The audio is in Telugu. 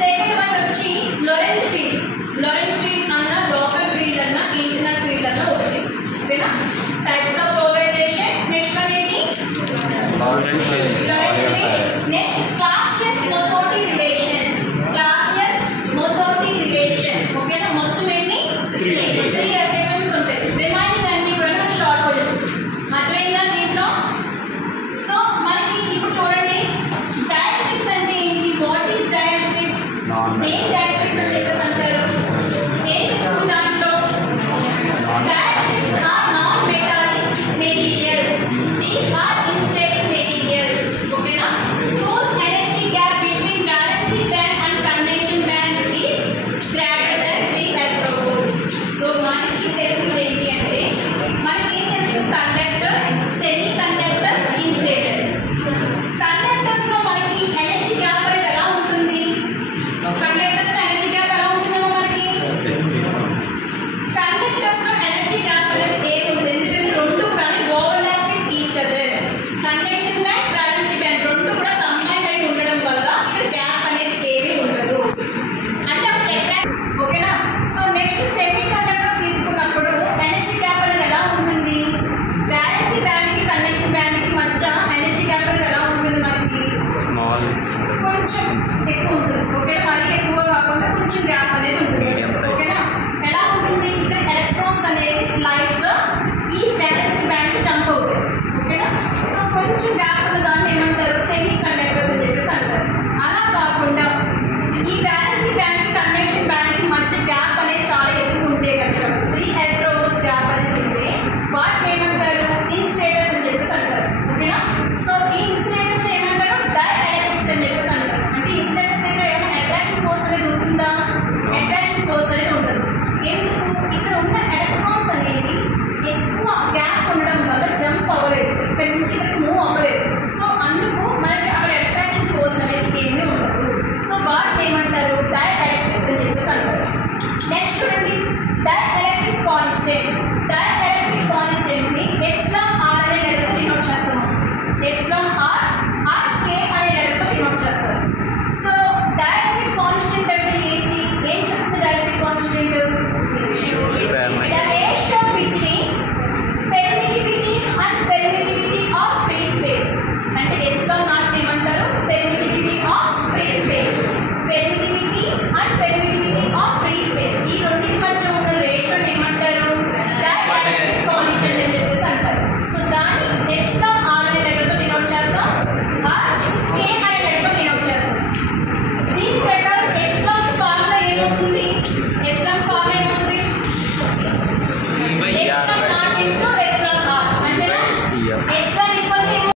సెకండ్ వన్ వచ్చి లోరెంజ్ ఫీల్డ్. లోరెంజ్ ఫీల్డ్ అన్న లోకల్ ఫీల్డ్ అన్న ఇంటర్నల్ ఫీల్డ్ అన్న ఒకటి. ఓకేనా? Types of polarization. Next one ఏంటి? Lorentz field. Next Clausius Mossotti relation. Clausius Mossotti relation. ఓకేనా? మొత్తం ఎన్ని? 3 అసైన్మెంట్స్ ఉంటాయి. రిమైనింగ్ అన్ని కూడా మనం షార్ట్ క్వశ్చన్స్. అర్థమైందా దీంట్లో? సో మనకి ఇప్పుడు చూడండి, డైరెక్ట్రిక్స్ అంటే ఏంటి? What is dielectrics? దేని డైరెక్ట్రిక్స్ అని చెప్పేసి అంటారు? ఏం చెప్తుంది దాంట్లో? Dielectrics are non metallic materials. These are insulating materials. ఓకేనా? whose energy gap between balancing band and conduction band is greater than 3 electronvolts. So మనకి తెలిసింది ఏంటి అంటే, మనకి ఏం తెలుసు? Conductor, semi conductors, insulators. Conductors లో మనకి ఎనర్జీ గ్యాప్ అనేది ఎలా ఉంటుంది? కండక్టర్స్ లో ఎనర్జీ గ్యాప్ ఎలా ఉంటుందేమో మనకి? కండక్టర్స్ లో ఎనర్జీ గ్యాప్ అనేది ఏముంది? ఎందుకంటే రెండు కూడా overlap with each other. Conduction band, balancing band రెండు కూడా కంబైన్ అయి ఉండడం వల్ల ఇక్కడ గ్యాప్ అనేది ఏమీ ఉండదు. అంటే అప్పుడు ఎట్లా? ఓకేనా? సో నెక్స్ట్ సెమీ కండక్టర్స్ తీసుకున్నప్పుడు ఎనర్జీ గ్యాప్ అనేది ఎలా ఉంటుంది? బ్యాలెన్సింగ్ బ్యాండ్ కి కండక్షన్ బ్యాండ్ కి మధ్య ఎనర్జీ గ్యాప్ అనేది ఎలా ఉంటుంది మనకి? కొంచెం ఎక్కువ ఉంటుంది. ఓకే, మరీ ఎక్కువ కాకుండా కొంచెం గ్యాప్ అనేది ఉంటుంది.